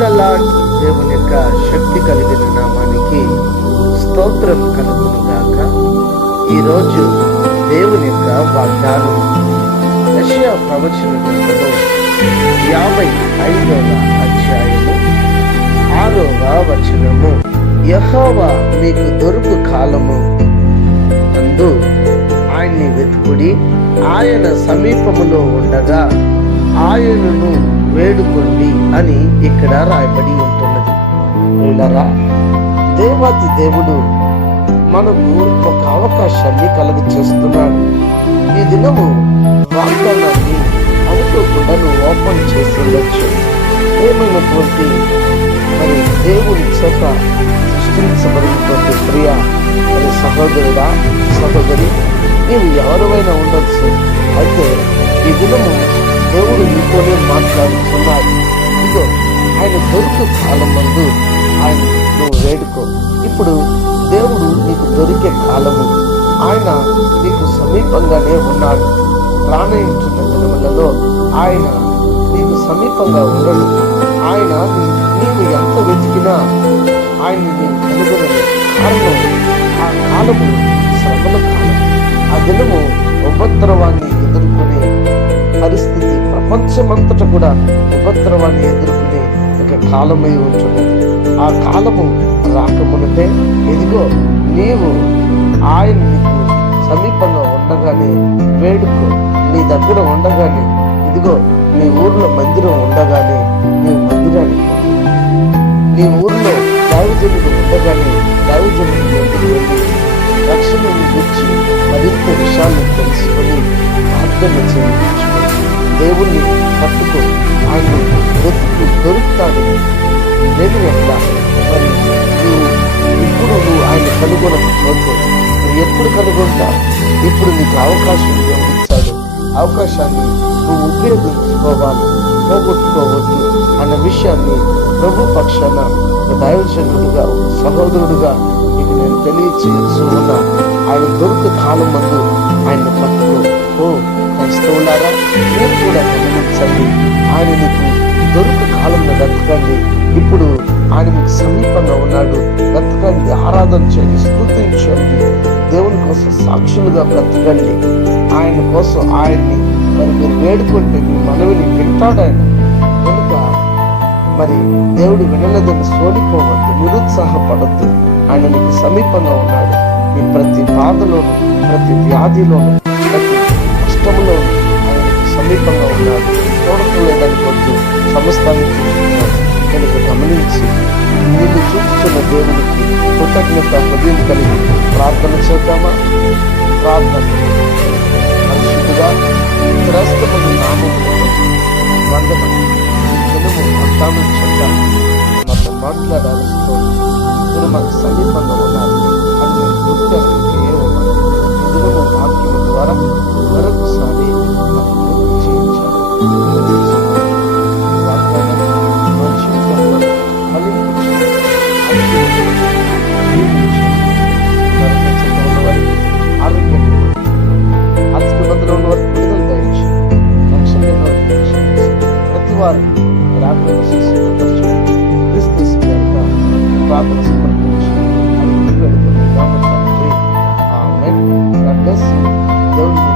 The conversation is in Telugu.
ద లార్డ్ దేవుని యొక్క శక్తి కలిగిన నామానికి స్తోత్రం కలుగును గాక ఈరోజు దేవుని యొక్క వాగ్దానం రష్యా ప్రవచన యాభై ఐదవ అధ్యాయము ఆరవ వచనము. యహోవా మీకు దొరుకు కాలము అందు ఆయన్ని వెతుకుడి ఆయన సమీపములో ఉండగా ఆయనను వేడుకోండి అని ఇక్కడ రాయబడి ఉంటున్నది. వీళ్ళరా? దేవాతి దేవుడు మనకు ఒక అవకాశాన్ని కలుగు చేస్తున్నాడు ఈ దినము వాగ్దానాన్ని అనుకోకుండా నువ్వు ఓపెన్ చేసి ఉండొచ్చు ఏమైనటువంటి మరి దేవుని చేత సృష్టించబడినటువంటి ప్రియ మరి సహోదరుడా సహోదరి నీవు ఎవరివైనా ఉండొచ్చు. అయితే ఈ దినము నీతోనే ఇదో ఆయన దొరుకు కాలం ముందు ఆయన నువ్వు వేడుకో. ఇప్పుడు దేవుడు నీకు దొరికే కాలము. ఆయన నీకు సమీపంగానే ఉన్నాడు. రానయించున్న దినములలో ఆయన నీకు సమీపంగా ఉండడు. ఆయన నీ- నీవు ఎంత వెతికినా ఆయన నీవు కనుగొనలేదు కారణం ఆ కాలము శ్రమల కాలం ఆ దినము ఉపద్రవాన్ని ప్రపంచమంతట కూడా ఉపద్రవాన్ని ఎదుర్కొనే ఒక కాలమై ఉంటుంది ఆ కాలము రాకమునిపే ఇదిగో నీవు ఆయన నీకు సమీపంలో ఉండగానే వేడుకు. నీ దగ్గర ఉండగానే ఇదిగో నీ ఊర్లో మందిరం ఉండగానే నీ మందిరానికి నీ ఊర్లో దైవజనుడు ఉండగానే దైవజనుడు రక్షణను గురించి మరింత విషయాలను తెలుసుకొని ప్రార్థన చేయించు దేవుణ్ణి పట్టుకో ఆయన వెతుకు దొరుకుతాడు. లేదు ఎట్లా మరి నువ్వు ఇప్పుడు నువ్వు ఆయన కనుగొనకపోతే నువ్వు ఎప్పుడు కనుగొంటా ఇప్పుడు నీకు అవకాశం దేవుడు ఇచ్చాడు. అవకాశాన్ని నువ్వు ఉపయోగించుకోవాలి పోగొట్టుకోవద్దు అన్న విషయాన్ని ప్రభు పక్షాన ఒక సహోదరుడుగా నీకు నేను తెలియచేయచ్చు ఉన్నా ఆయన దొరుకు కాలం మందు ఆయన పట్టుకో. ఓ క్రైస్తవులారా మీరు కూడా గమనించండి. ఆయన మీకు దొరుకు కాలంలో వెతకండి ఇప్పుడు ఆయన మీకు సమీపంగా ఉన్నాడు. వెతకండి ఆరాధన చేయండి స్థుతించండి దేవుని కోసం సాక్షులుగా బ్రతకండి. ఆయన కోసం ఆయన్ని మరి మీరు వేడుకుంటే మీ మనవిని వింటాడు ఆయన. కనుక మరి దేవుడు వినలేదని సోడిపోవద్దు నిరుత్సాహపడద్దు. ఆయన మీకు సమీపంగా ఉన్నాడు. మీ ప్రతి బాధలోను ప్రతి వ్యాధిలోను ప్రతి కష్టములోను ఆయన నీకు సమీపంగా ఉన్నాడు చూడట్లేదనుకోద్దు సమస్తాన్ని చూస్తున్నాడు కనుక గమనించి నీళ్ళు చూపుతున్న దేవునికి కృతజ్ఞత హృదయం కలిగి ప్రార్థన చేద్దామా? ప్రార్థన. పరిశుద్ధుగా క్రైస్తవుడు నామములో వందనం. దినము అంతాము చెంద మాతో మాట్లాడాలి మీరు మాకు సమీపంగా ఉన్నారు. ప్రార్థన సమర్పించి వెళ్తుంది కాబట్టి ఆ మెట్ గాడ్ బ్లెస్ యూ దేవుడికి